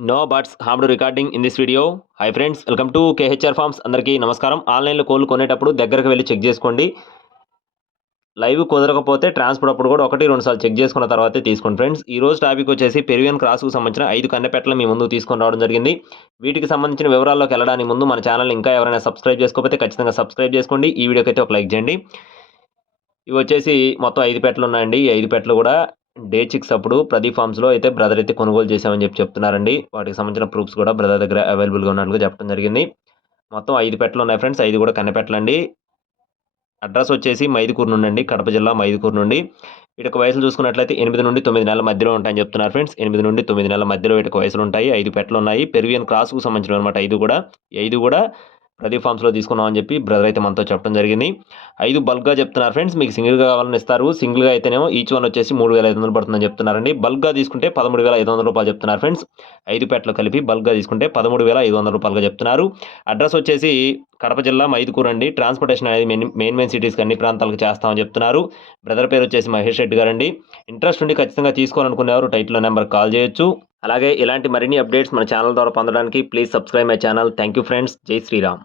No buts hammed recording in this video hi friends welcome to KHR farms అందరికీ నమస్కారం. ఆన్లైన్లో కోళ్ళు కొనేటప్పుడు దగ్గరకు వెళ్ళి చెక్ చేసుకోండి. లైవ్ కుదరకపోతే ట్రాన్స్పోర్ట్ అప్పుడు కూడా ఒకటి రెండు సార్లు చెక్ చేసుకున్న తర్వాతే తీసుకోండి ఫ్రెండ్స్ ఈ రోజు టాపిక్ వచ్చేసి పెరువియన్ క్రాస్కు సంబంధించిన ఐదు కన్నెపెట్టలు మీ ముందు తీసుకొని రావడం జరిగింది. వీటికి సంబంధించిన వివరాల్లోకి వెళ్ళడానికి ముందు మన ఛానల్ ఇంకా ఎవరైనా సబ్స్క్రైబ్ చేసుకోకపోతే ఖచ్చితంగా సబ్స్క్రైబ్ చేసుకోండి. ఈ వీడియోకి అయితే ఒక లైక్ చేయండి. ఇవి వచ్చేసి మొత్తం ఐదు పెట్టలు ఉన్నాయండి. ఈ ఐదు పెట్టలు కూడా డే చిక్స్ అప్పుడు ప్రదీప్ ఫార్మ్స్లో అయితే బ్రదర్ అయితే కొనుగోలు చేశామని చెప్పి చెప్తున్నారండి. వాటికి సంబంధించిన ప్రూఫ్స్ కూడా బ్రదర్ దగ్గర అవైలబుల్గా ఉన్నట్లు చెప్పడం జరిగింది. మొత్తం ఐదు పెట్టలు ఉన్నాయి ఫ్రెండ్స్. ఐదు కూడా కన్నెపెట్టలండి అడ్రస్ వచ్చేసి మైదుకూరు నుండి అండి. కడప జిల్లా మైదుకూరు నుండి. వీటికి వయసులు చూసుకున్నట్లయితే ఎనిమిది నుండి తొమ్మిది నెలల మధ్యలో ఉంటాయని చెప్తున్నారు ఫ్రెండ్స్. ఎనిమిది నుండి తొమ్మిది నెలల మధ్యలో వీటికి వయసులు ఉంటాయి. ఐదు పెట్టలు ఉన్నాయి. పెరువియన్ క్రాస్కు సంబంధించిన అనమాట ఐదు కూడా. ఐదు కూడా ప్రదీప్ ఫార్మ్స్లో తీసుకున్నాం అని చెప్పి బ్రదర్ అయితే మనతో చెప్పడం జరిగింది. ఐదు బల్క్గా చెప్తున్నారు ఫ్రెండ్స్ మీకు సింగిల్గా కావాలని ఇస్తారు. సింగిల్గా అయితేనేమో ఈచ్ వన్ వచ్చేసి మూడు వేల ఐదు వందలు పడుతుందని చెప్తున్నారండి. బల్క్గా తీసుకుంటే పదమూడు వేల ఐదు వందల రూపాయలు చెప్తున్నారు ఫ్రెండ్స్ ఐదు పెట్టలు కలిపి బల్క్గా తీసుకుంటే పదమూడు వేల ఐదు వందల రూపాయలుగా చెప్తున్నారు. అడ్రస్ వచ్చేసి కడప జిల్లా మైదుకూరు అండి. ట్రాన్స్పోర్టేషన్ అనేది మెయిన్ మెయిన్ మెయిన్ సిటీస్కి అన్ని ప్రాంతాలకు చేస్తామని చెప్తున్నారు. బ్రదర్ పేరు వచ్చేసి మహేష్ రెడ్డి గారండి. ఇంట్రెస్ట్ ఉండి ఖచ్చితంగా తీసుకోవాలనుకునేవారు టైట్లో నెంబర్ కాల్ చేయొచ్చు. అలాగే ఇలాంటి మరిన్ని అప్డేట్స్ మన ఛానల్ ద్వారా పొందడానికి please subscribe my channel. Thank you friends. జై శ్రీరామ్.